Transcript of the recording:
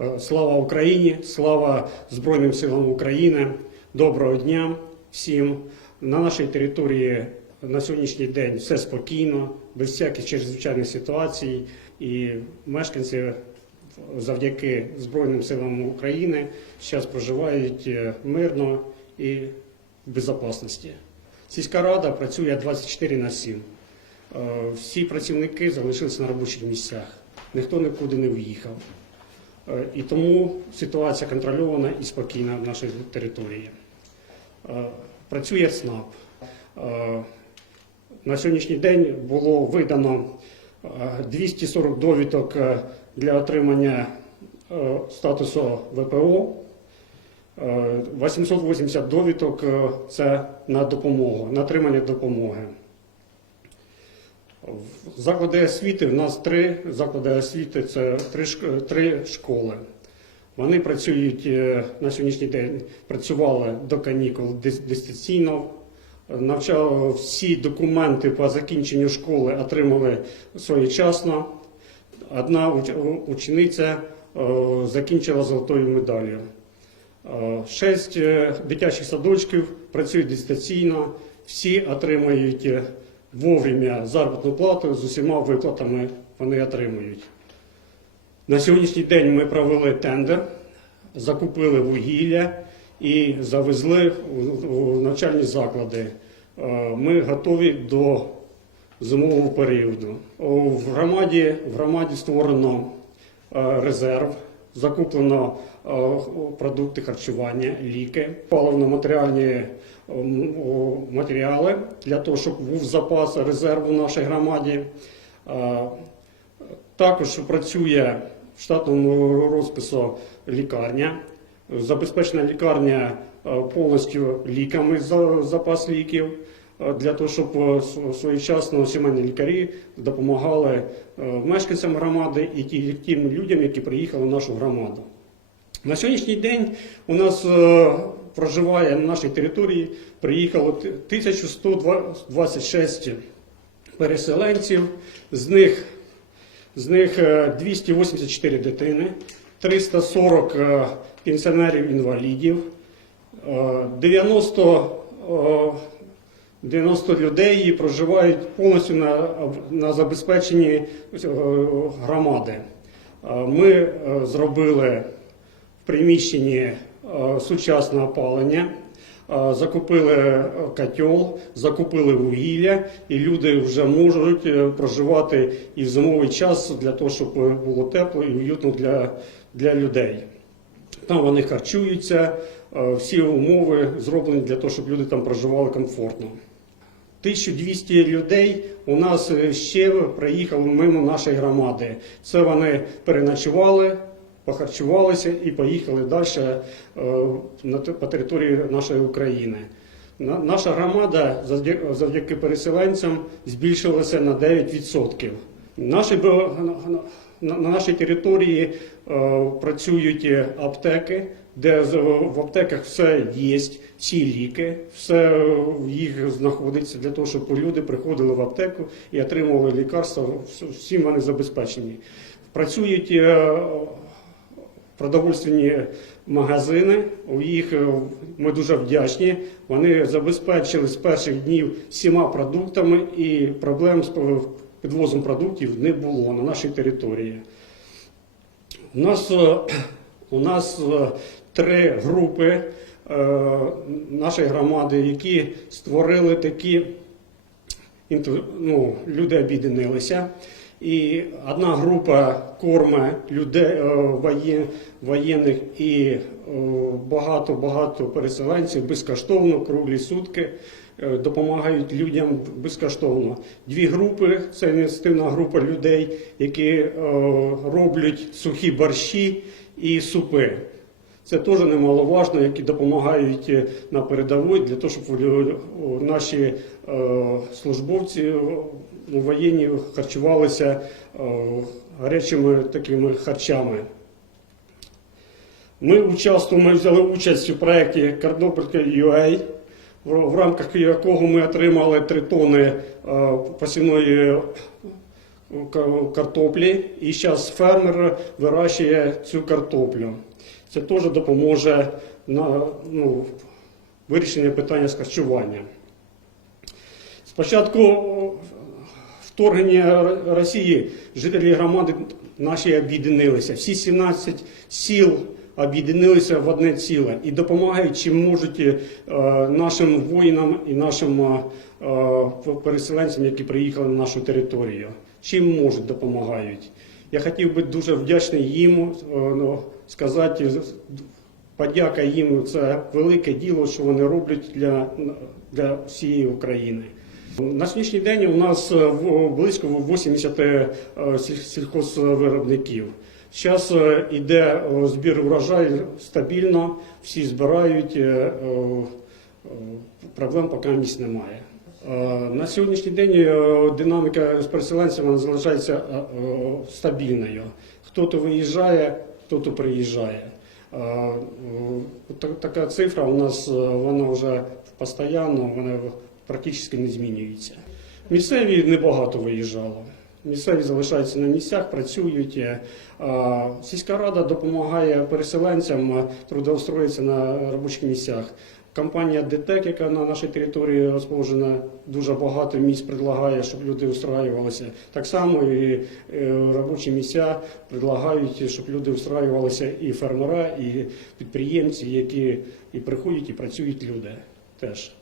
Е, Слава Україні! Слава Збройним силам України! Доброго дня всім! На нашій території на сьогоднішній день все спокійно, без всяких чрезвичайних ситуацій, і мешканці завдяки Збройним силам України зараз проживають е, мирно і в безпечності. Сільська рада працює 24 на 7. Е, Всі працівники залишилися на робочих місцях, ніхто нікуди не виїхав. Е, І тому ситуація контрольована і спокійна в нашій території. Е, Працює ЦНАП. Е, На сьогоднішній день було видано е, 240 довідок для отримання статусу ВПО. Е, 880 довідок це на допомогу, на отримання допомоги. Заклади освіти в нас три заклади освіти це три, три школи. Вони працюють е, на сьогоднішній день, працювали до канікул дистанційно, навчали всі документи по закінченню школи отримали своєчасно. Одна учениця е, закінчила золотою медаллю. Е, Шесть дитячих садочків працюють дистанційно, всі отримують вовремя заробітну плату з усіма виплатами вони отримують. На сьогоднішній день ми провели тендер, закупили вугілля і завезли у навчальні заклади. Е, Ми готові до зимового періоду. В громаді, в громаді створено е, резерв, закуплено е, продукти харчування, ліки, паливно-матеріальні матеріали для того, щоб був запас резерву в нашій громаді. Також працює в штатному розпису лікарня. Забезпечена лікарня е, повністю ліками за запас ліків е, для того, щоб е, своєчасно сімейні лікарі допомагали мешканцям громади і тим людям, які приїхали в нашу громаду. На сьогоднішній день у нас е, проживає на нашій території приїхало 1126 переселенців, з них з них е, 284 дитини, 340 е, пенсіонерів-інвалідів, е, 90, е, 90 людей проживають повністю на, на забезпеченні е, громади. Е, Ми е, зробили приміщенні е, сучасне опалення. е, Закупили е, котел, закупили вугілля, і люди вже можуть проживати і в зимовий час для того, щоб було тепло і уютно для, для людей. Там вони харчуються, всі умови зроблені для того, щоб люди там проживали комфортно. 1200 людей у нас ще приїхали мимо нашої громади. Це вони переночували, похарчувалися і поїхали далі е, по території нашої України. Наша громада завдяки переселенцям збільшилася на 9%. Наші, на- на, на нашій території е, працюють аптеки, де в аптеках все є, всі ліки, все їх знаходиться для того, щоб люди приходили в аптеку і отримували лікарства. Вс- Всім вони забезпечені. Працюють е, продовольственні магазини. Їх е, ми дуже вдячні. Вони забезпечили з перших днів всіма продуктами, і проблем з підвозом продуктів не було на нашій території. У нас, е, у нас е, три групи нашої громади, які створили такі ну, люди об'єдналися. І одна група корме людей е, воєнних і е, багато-багато переселенців безкоштовно, круглі сутки е, допомагають людям безкоштовно. Дві групи це ініціативна група людей, які е, роблять сухі борщі і супи. Це теж немаловажно, які допомагають е, на передовій для того, щоб наші е, службовці е, воєнні харчувалися гарячими такими харчами. Ми участвуємо, ми взяли участь у проєкті Картопелька UA, в, рамках якого ми отримали 3 тони посівної картоплі, і зараз фермер вирощує цю картоплю. Це теж допоможе на ну, вирішення питання з харчування. Спочатку вторгнення Росії жителі громади наші об'єднилися. Всі 17 сіл об'єднилися в одне ціле і допомагають, чим можуть е, нашим воїнам і нашим е, е, переселенцям, які приїхали на нашу територію. Чим можуть допомагають. Я хотів би дуже вдячний їм ну, сказати. Подяка їм це велике діло, що вони роблять для, для всієї України. На сьогоднішній день у нас близько 80 е, сільхозвиробників. Зараз йде е, збір урожаю стабільно, всі збирають, е, е, проблем поки місць немає. На сьогоднішній день динаміка з переселенцями залишається стабільною. Хто-то виїжджає, хто-то приїжджає. Е, е, та- Така цифра у нас вона вже постійно, вона практично не змінюється. Місцеві небагато виїжджало. Місцеві залишаються на місцях, працюють. Е, Сільська рада допомагає переселенцям е, трудоустроїтися на робочих місцях. Компанія ДТЕК, яка на нашій території розположена, дуже багато місць предлагає, щоб люди устраювалися. Так само і е, робочі місця предлагають, щоб люди устраювалися і фермера, і підприємці, які і приходять, і працюють люди теж.